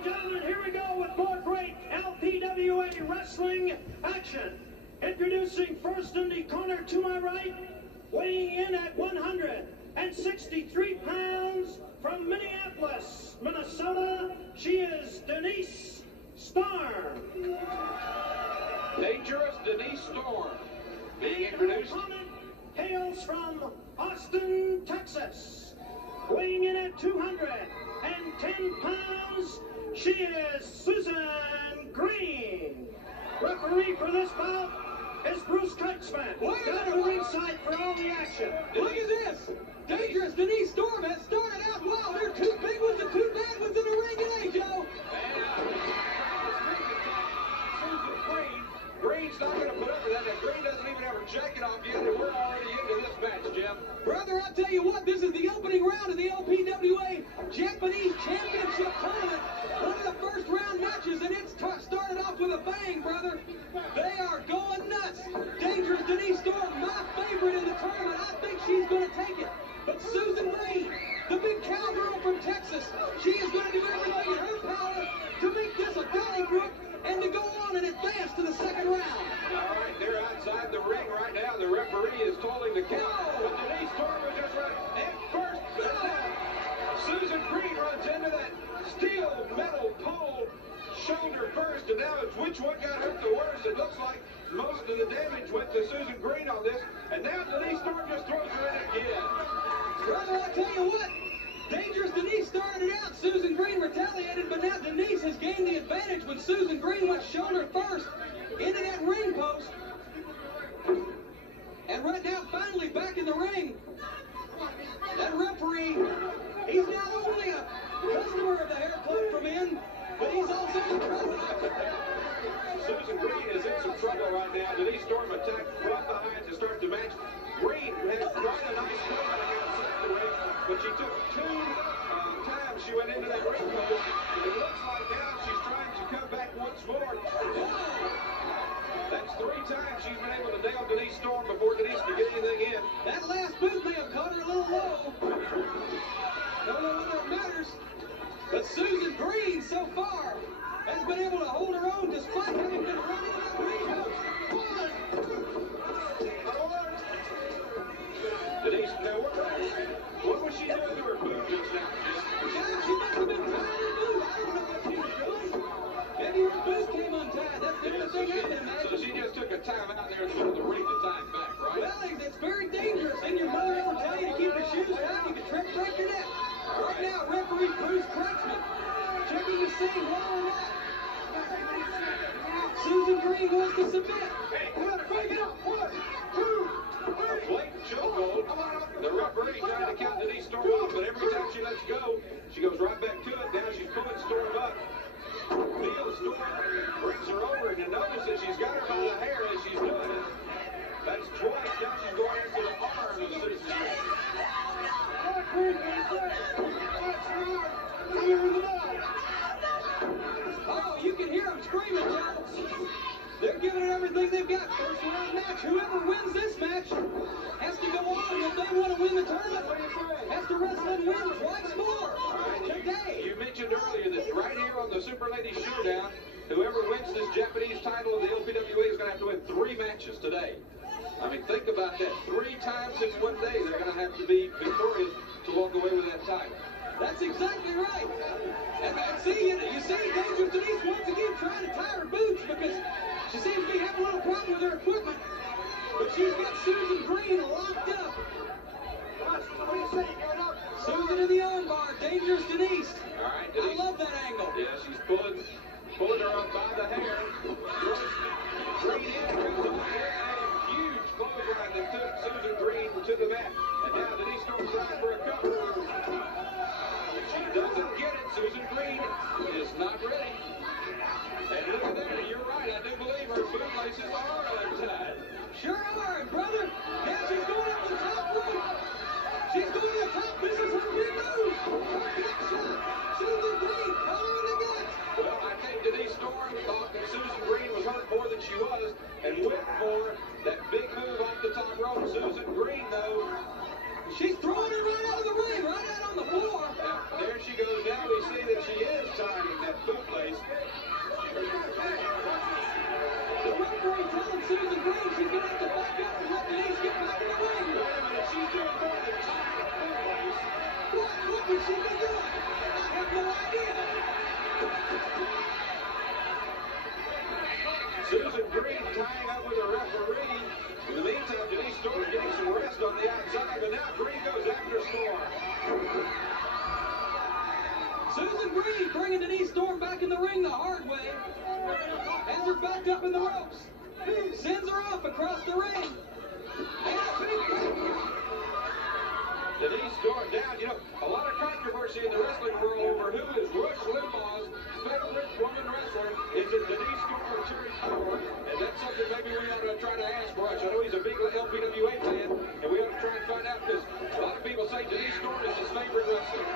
and gentlemen, here we go with more great LPWA wrestling action. Introducing first in the corner to my right, weighing in at 163 pounds from Minneapolis, Minnesota, she is Denise Storm. Dangerous Denise Storm being introduced. Opponent hails from Austin, Texas, weighing in at 210 pounds, she is Susan Green. Referee for this bout is Bruce Kurtzman. Got the ringside for all the action. Look at this! Dangerous Denise Storm has started out well. There are two big ones and two bad ones in the ring today, Joe. Green's not going to put up with that. That Green doesn't even have her jacket off yet, and we're already into this match, Jim. Brother, I'll tell you what, this is the opening round of the LPWA Japanese Championship Tournament. One of the first round matches, and it's started off with a bang, brother. They are going nuts. Dangerous Denise Storm, my favorite in the tournament. I think she's going to take it. But Susan Green, the big cowgirl from Texas, she is going to do everything in her power to make this a Donnybrook and to go on and advance to the second round. All right, they're outside the ring right now. The referee is tolling the count. But Denise Storm was just right at first. Susan Green runs into that steel metal pole shoulder first, and now it's which one got hurt the worst. It looks like most of the damage went to Susan Green on this, and now Denise Storm just throws her in again. Brother, I'll tell you what, Dangerous Denise started out, Susan Green retaliated, but now Denise has gained the advantage when Susan Green went shoulder first into that ring post. And right now, finally back in the ring, that referee, he's not only a customer of the Hair Club for Men, but he's also the president. Susan Green is in some trouble right now. Denise Storm attacked right behind to start the match. Green had quite a nice comeback outside the ring, but she took two times she went into that ring post. It looks like now she's trying to come back once more. That's three times she's been able to nail Denise Storm before Denise can get anything in. That last boot may have caught her a little low. Don't know whether it matters. But Susan Green, so far, has been able to hold her own despite having been running in that ring post. Denise, now what was she doing to her boot just now? Yeah, she must have been tying her boot. I don't know what she was doing. Maybe her boot came untied. That's the only thing I can imagine. So she just took a time out there in the middle of the ring to tie it back, right? Well, it's very dangerous. And your mother ever tell you to keep your shoes tight? You can break your neck. Right now, referee Bruce Kurtzman checking to see whether or not Susan Green wants to submit. Hey, break it up. 1, 2, 3. Blatant chokehold. The referee trying to count Denise Storm off, but every time she lets go, she goes right back to it. Now she's pulling Storm up. Neil Storm brings her over, and you notice that she's got her by the hair as she's doing it. That's twice. Now she's going after the arm of Susan Green. Oh, you can hear them screaming, Joe. They're giving it everything they've got. First round match. Whoever wins this match has to go on, and if they want to win the tournament, has to wrestle and win twice more today. You mentioned earlier that right here on the Super Ladies Showdown, whoever wins this Japanese title of the LPWA is going to have to win 3 matches today. I mean, think about that. 3 times in one day they're going to have to be victorious to walk away with that title. That's exactly right. And see, you see Dangerous Denise once again trying to tie her boots because she seems to be having a little problem with her equipment. But she's got Susan Green locked up. Susan in the armbar, Dangerous Denise. All right, Denise. I love that angle. Yeah, she's pulling her up by the hair. Green in, comes on there, and a huge clothesline that took Susan Green to the mat. And now Denise Storm trying for a cover. She doesn't get it. Susan Green is not ready. And look at there, you're right. I do believe her bootlaces are untied. Sure are, brother. Now she's going up the top rope. She's going to the top. This is her big move. Her gut shot. Susan Green following the guts. Well, I think Denise Storm thought that Susan Green was hurt more than she was and went for that big move off the top rope. Susan Green, though, she's throwing it right out of the ring, right out on the floor. there she goes. Now we see that she is tying that bootlace. The referee telling Susan Green she's going to have to back up and let Denise get back in the ring. Wait a minute, she's doing more than tying a bootlace. What would she be doing? I have no idea. Susan Green tying up with the referee. In the meantime, Denise Storm getting some rest on the outside, but now Green goes after Storm. Susan Green bringing Denise Storm back in the ring the hard way. Has her backed up in the ropes. Sends her off across the ring. And a big Denise Storm down. You know, a lot of controversy in the wrestling world over who is Rush Limbaugh's favorite woman wrestler. Is it Denise Storm or Terry Ford? And that's something maybe we ought to try to ask Rush. I know he's a big LPWA fan, and we ought to try and find out because a lot of people say Denise Storm is his favorite wrestler.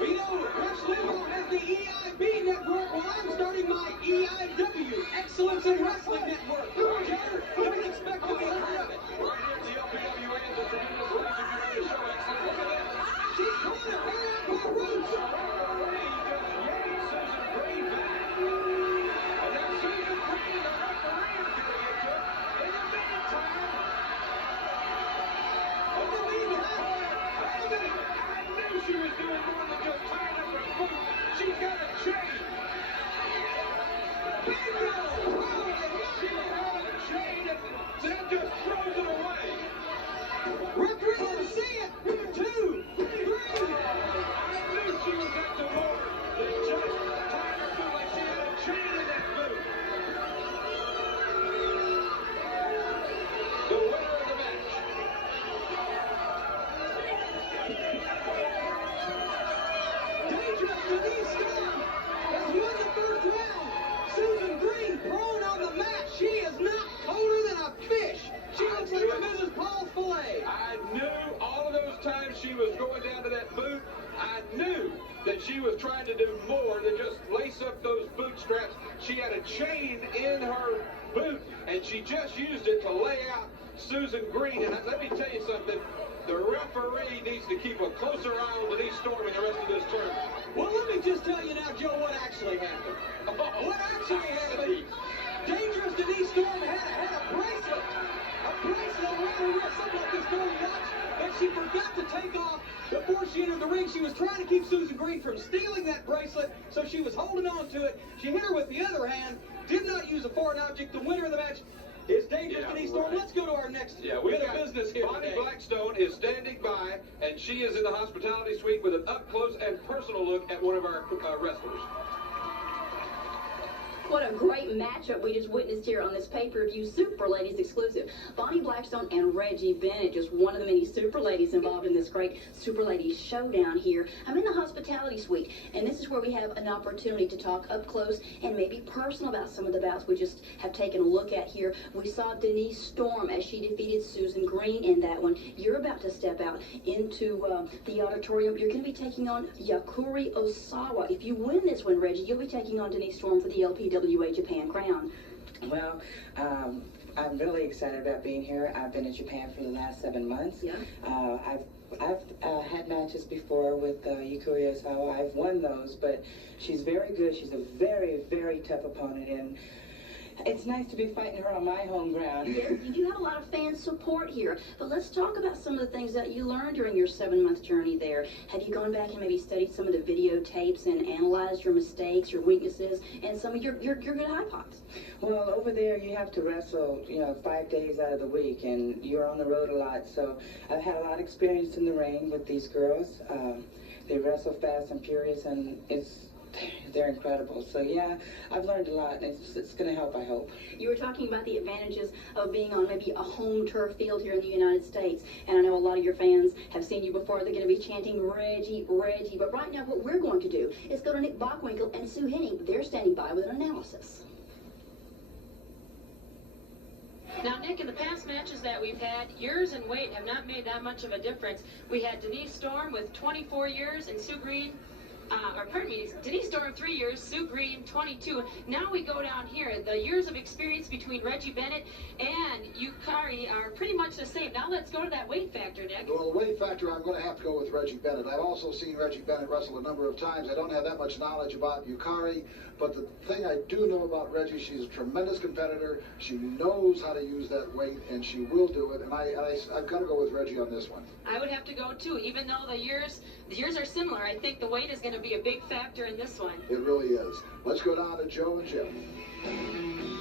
We know Rush Limbaugh has the EIB network. Well, I'm starting my EIW, Excellence in Wrestling Network. Jared, don't expect to be heard of it. Right here at the LPWA is the tremendous ladies and gentlemen show excellent. Look at that. She's trying to hurry up her roots. Referee just yanked Susan Green back. And now Susan Green, the referee, is going to get took. In the meantime, I knew she was doing more than just tying up her boot. She's got a chain. Bingo! She had a chain, and that just throws it away. Referee, let's see it. 2, 3. I knew she was up to more than just tying her boot like she had a chain in that boot. The winner of the match. Dangerous Denise Storm has won the first round. Susan Green prone on the mat. She is not colder than a fish. She looks like a Mrs. Paul's fillet. I knew all of those times she was going down to that boot, I knew that she was trying to do more than just lace up those bootstraps. She had a chain in her boot, and she just used it to lay out Susan Green. And let me tell you something, the referee needs to keep a closer eye on Denise Storm in the rest of this tournament. Well, let me just tell you now, Joe, what actually happened. What actually happened? Dangerous Denise Storm had a bracelet around her wrist, something like this gold watch, that she forgot to take off before she entered the ring. She was trying to keep Susan Green from stealing that bracelet, so she was holding on to it. She hit her with the other hand, did not use a foreign object. The winner of the match is Dangerous Denise Storm. Let's go to our next bit of business here Bonnie today. Blackstone is standing by, and she is in the hospitality suite with an up-close and personal look at one of our wrestlers. What a great matchup we just witnessed here on this pay-per-view Super Ladies exclusive. Bonnie Blackstone and Reggie Bennett, just one of the many Super Ladies involved in this great Super Ladies showdown here. I'm in the hospitality suite, and this is where we have an opportunity to talk up close and maybe personal about some of the bouts we just have taken a look at here. We saw Denise Storm as she defeated Susan Green in that one. You're about to step out into the auditorium. You're going to be taking on Yakuri Osawa. If you win this one, Reggie, you'll be taking on Denise Storm for the LPWA Japan crown. Well, I'm really excited about being here. I've been in Japan for the last 7 months. Yeah. I've had matches before with Yukuri Osawa. I've won those, but she's very good. She's a very, very tough opponent, and it's nice to be fighting her on my home ground. Yes, you do have a lot of fan support here, but let's talk about some of the things that you learned during your 7-month journey there. Have you gone back and maybe studied some of the videotapes and analyzed your mistakes, your weaknesses, and some of your good high pops? Well, over there you have to wrestle, 5 days out of the week, and you're on the road a lot. So I've had a lot of experience in the ring with these girls. They wrestle fast and furious, and they're incredible. So yeah, I've learned a lot, and it's going to help, I hope. You were talking about the advantages of being on maybe a home turf field here in the United States, and I know a lot of your fans have seen you before. They're going to be chanting Reggie, Reggie, but right now what we're going to do is go to Nick Bockwinkel and Sue Henning. They're standing by with an analysis. Now, Nick, in the past matches that we've had, years and weight have not made that much of a difference. We had Denise Storm with 24 years and Sue Green Denise Storm, 3 years, Sue Green, 22. Now we go down here. The years of experience between Reggie Bennett and Yukari are pretty much the same. Now let's go to that weight factor, Nick. Well, the weight factor, I'm going to have to go with Reggie Bennett. I've also seen Reggie Bennett wrestle a number of times. I don't have that much knowledge about Yukari, but the thing I do know about Reggie, she's a tremendous competitor. She knows how to use that weight, and she will do it. And I've got to go with Reggie on this one. I would have to go too, even though the years are similar. I think the weight is going to be a big factor in this one. It really is. Let's go down to Joe and Jim.